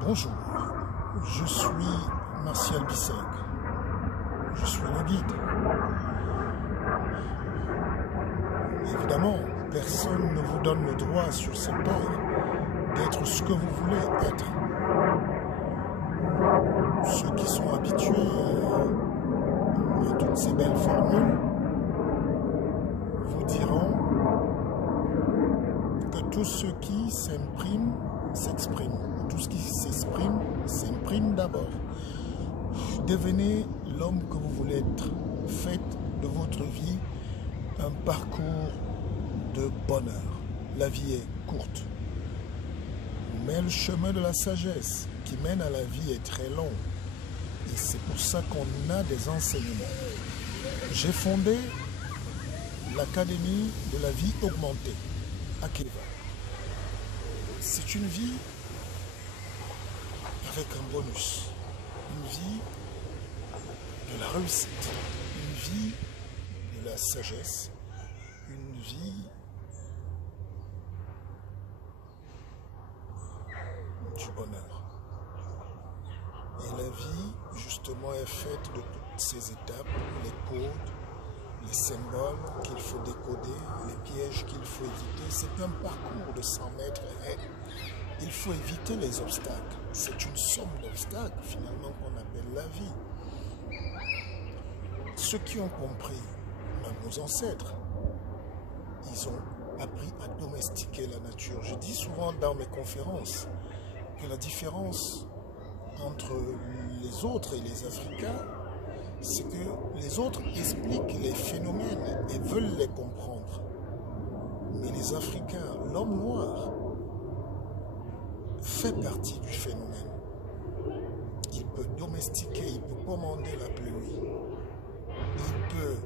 Bonjour, je suis Martial Bisseg, je suis le guide. Évidemment, personne ne vous donne le droit sur cette terre d'être ce que vous voulez être. Ceux qui sont habitués à toutes ces belles formules vous diront que tout ce qui s'imprime s'exprime. Tout ce qui s'exprime s'imprime d'abord. Devenez l'homme que vous voulez être. Faites de votre vie un parcours de bonheur. La vie est courte, mais le chemin de la sagesse qui mène à la vie est très long. Et c'est pour ça qu'on a des enseignements. J'ai fondé l'Académie de la vie augmentée à Keva. C'est une vie avec un bonus, une vie de la réussite, une vie de la sagesse, une vie du bonheur. Et la vie, justement, est faite de toutes ces étapes, les codes, les symboles qu'il faut décoder, les pièges qu'il faut éviter. C'est un parcours de 100 mètres et il faut éviter les obstacles. C'est une somme d'obstacles, finalement, qu'on appelle la vie. Ceux qui ont compris, même nos ancêtres, ils ont appris à domestiquer la nature. Je dis souvent dans mes conférences que la différence entre les autres et les Africains, c'est que les autres expliquent les phénomènes et veulent les comprendre. Mais les Africains, l'homme noir, fait partie du phénomène. Il peut domestiquer, il peut commander la pluie, il peut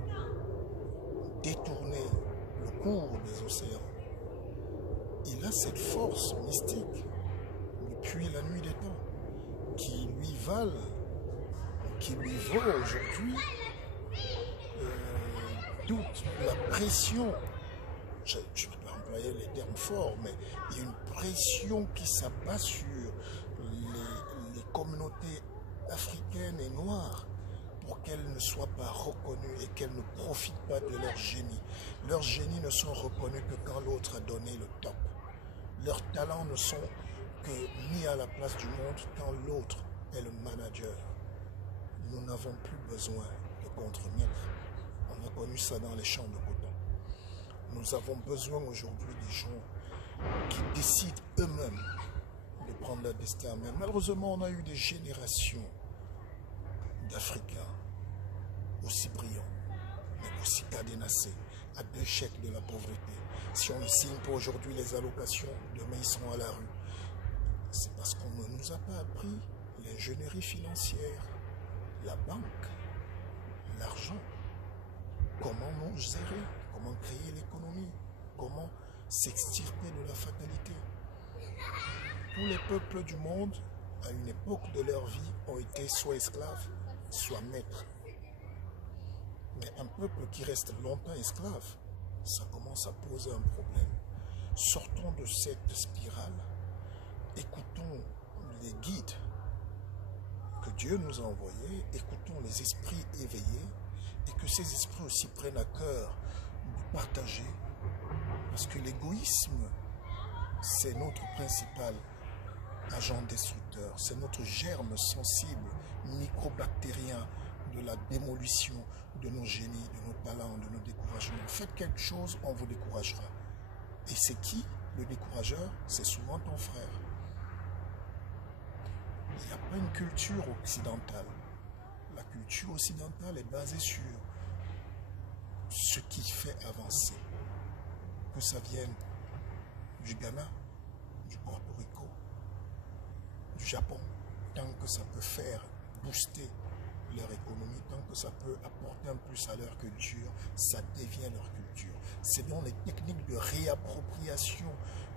détourner le cours des océans. Il a cette force mystique depuis la nuit des temps qui lui vaut aujourd'hui toute la pression. Je ne peux pas employer les termes forts, mais il y a une pression qui s'abat sur les communautés africaines et noires pour qu'elles ne soient pas reconnues et qu'elles ne profitent pas de leur génie. Leurs génies ne sont reconnus que quand l'autre a donné le top. Leurs talents ne sont que mis à la place du monde quand l'autre est le manager. Nous n'avons plus besoin de contre-maîtres. On a connu ça dans les champs de coton. Nous avons besoin aujourd'hui des gens qui décident eux-mêmes de prendre leur destin. Mais malheureusement, on a eu des générations d'Africains aussi brillants, mais aussi cadenassés, à deux chèques de la pauvreté. Si on ne signe pas aujourd'hui les allocations, demain ils seront à la rue. C'est parce qu'on ne nous a pas appris l'ingénierie financière, la banque, l'argent, comment nous gérer, comment créer l'économie, comment s'extirper de la fatalité. Tous les peuples du monde, à une époque de leur vie, ont été soit esclaves, soit maîtres. Mais un peuple qui reste longtemps esclave, ça commence à poser un problème. Sortons de cette spirale, écoutons les guides que Dieu nous a envoyés, écoutons les esprits éveillés et que ces esprits aussi prennent à cœur de partager, parce que l'égoïsme, c'est notre principal agent destructeur, c'est notre germe sensible, microbactérien de la démolition de nos génies, de nos talents, de nos découragements. Faites quelque chose, on vous découragera. Et c'est qui le décourageur? C'est souvent ton frère. Il n'y a pas une culture occidentale. La culture occidentale est basée sur ce qui fait avancer. Que ça vienne du Ghana, du Porto Rico, du Japon, tant que ça peut faire booster leur économie, tant que ça peut apporter un plus à leur culture, ça devient leur culture. C'est dans les techniques de réappropriation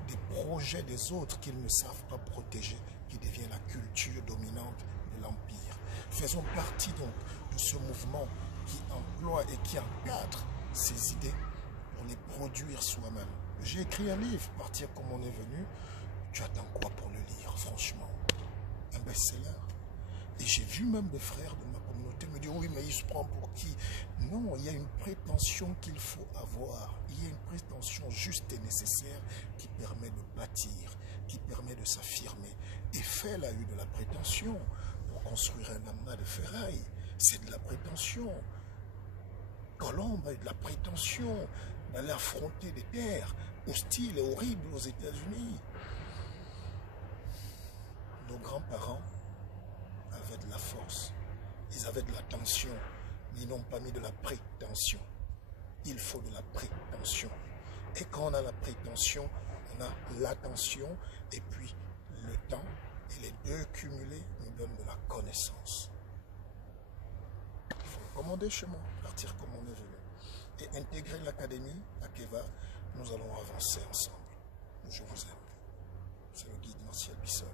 des projets des autres qu'ils ne savent pas protéger qui devient la culture dominante de l'Empire. Faisons partie donc de ce mouvement qui emploie et qui encadre ces idées pour les produire soi-même. J'ai écrit un livre, Partir comme on est venu. Tu attends quoi pour le lire, franchement? best-seller. Et j'ai vu même des frères de ma communauté me dire, oui, mais il se prend pour qui? Non, il y a une prétention qu'il faut avoir. Il y a une prétention juste et nécessaire qui permet de bâtir, qui permet de s'affirmer. Eiffel a eu de la prétention pour construire un amas de ferraille. C'est de la prétention. Colomb a eu de la prétention d'aller affronter des terres hostiles et horribles aux États-Unis. Nos grands-parents avaient de la force, ils avaient de la tension, mais ils n'ont pas mis de la prétention. Il faut de la prétention. Et quand on a la prétention, on a l'attention, et puis le temps, et les deux cumulés nous donnent de la connaissance. Il faut commander chez moi, partir comme on est venu. Et intégrer l'académie à Keva, nous allons avancer ensemble. Je vous aime. C'est le guide Martial Bissot.